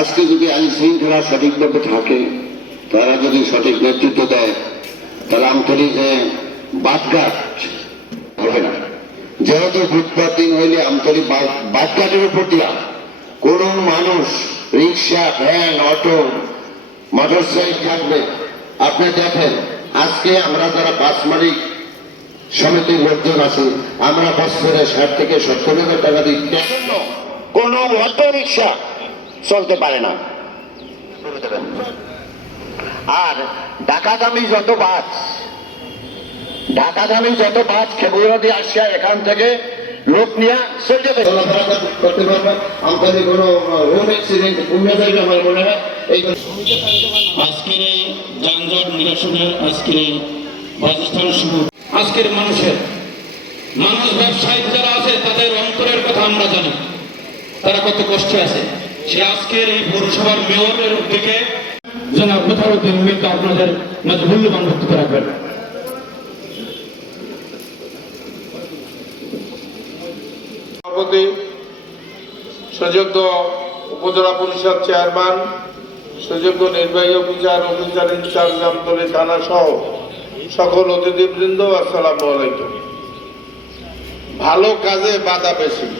আজকে যদি আইন শৃঙ্খলা সঠিকভাবে থাকে, তারা যদি সঠিক নেতৃত্ব দেয়, তাহলে আমতলি যে বাদঘাট হবে না। যেহেতু বুধবার দিন হইলে আমতলি বাদ- বাদঘাটের উপর দিয়া কোন মানুষ rickshaw, van, auto motorcycle থাকবে। আপনি দেখেন, আজকে আমরা যারা বাস মালিক, সমিতির লোকজন আছে, আমরা বাস বছরে ষাট থেকে সত্তর হাজার টাকা দিই। কোনো অটো, রিক্সা চলতে পারে না। আর ঢাকাগামী যত বাস, ঢাকাগামী যত বাস খেবুয়াদি আসিয়া এখান থেকে লোক নিয়ে চলে যাবে করতে কোনো অ্যাক্সিডেন্ট যাবে আমার মনে হয় আজকের এই যানজট নিরসনে, আজকের এই বাসস্থান শুরু। আজকের মানুষের, মানুষ ব্যবসায়ী যারা আছে, তাদের অন্তরের কথা আমরা জানি। তারা কত কষ্টে আছে। এই মেয়রের আপনাদের মূল্যবান বক্তব্য রাখবেন। সুযোগ্য উপজেলা পরিষদ চেয়ারম্যান সুযোগ্য নির্বাহী অফিসার অফিসার ইনচার্জ, আমতলী থানা সহ সকল অতিথিবৃন্দ, আসসালামু ভালো কাজে বাধা বেশি।